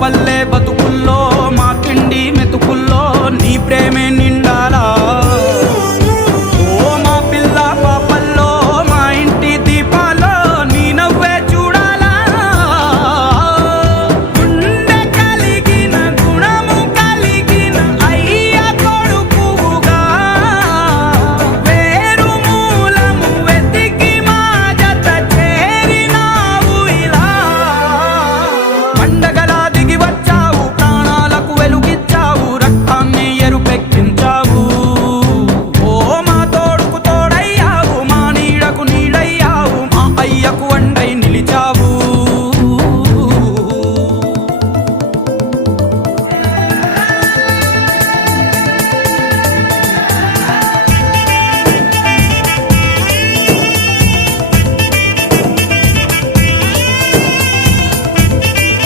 పల్లె బతుకుల్లో మా తిండి మెతుకుల్లో నీ ప్రేమే నిండాలా? ఓ మా పిల్ల పాపల్లో మా ఇంటి దీపాల్లో నీ నవ్వే చూడాలా? గుండె కలిగిన గుణము కలిగిన అయ్య కొడుకుగా వేరు మూలము వెతికి మా జత చేరినావు ఇలా. పండగల